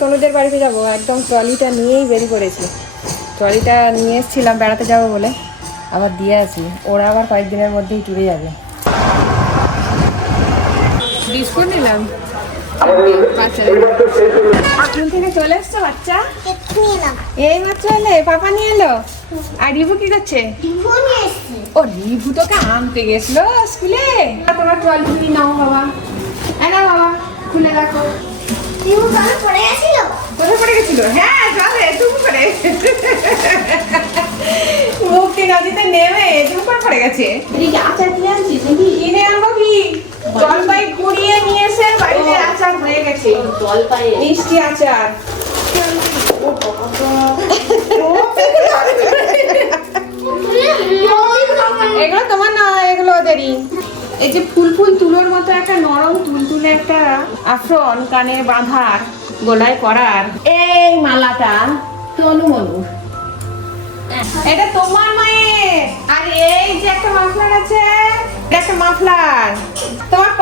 তনুদের বাড়িতে যাব, একদম ট্রলিটা নিয়েই বেরিয়ে পড়েছি। ট্রলিটা নিয়ে এসেছিলাম বেড়াতে যাবো বলে, আবার দিয়ে আসি। ওরা আবার কয়েকদিনের মধ্যেই ট্যুরে যাবে। বিস্কুট নিলাম। স্কুল থেকে চলে এসছো বাচ্চা? এই মাত্র এলে, পাপা নিয়ে এলো। আর রিভু কি করছে? ও রিভু তোকে আনতে গেছিল স্কুলে। তোমার ট্রলি নাও বাবা, না বাবা খুলে রাখো। কোথায় পড়ে গেছিল? হ্যাঁ জলে ডুব করে, মুক্তি নদীতে নেমে ডুব করে পড়ে গেছে। আচার কিনে আনছিস নাকি? কিনে আনবো কি, জলপাই কুড়িয়ে নিয়ে এসে বাড়িতে আচার হয়ে গেছে। জলপাই মিষ্টি আচার। এগুলো তোমার না, এগুলো ওদেরই। এই যে ফুল তুলোর মতো একটা নরম তুলে একটা আফরন কানে বাঁধার, গলায় করার, এই মালাটা তনু এটা তোমার মায়ের। আর এই যে একটা মাফলার আছে, একটা মাফলার তোমার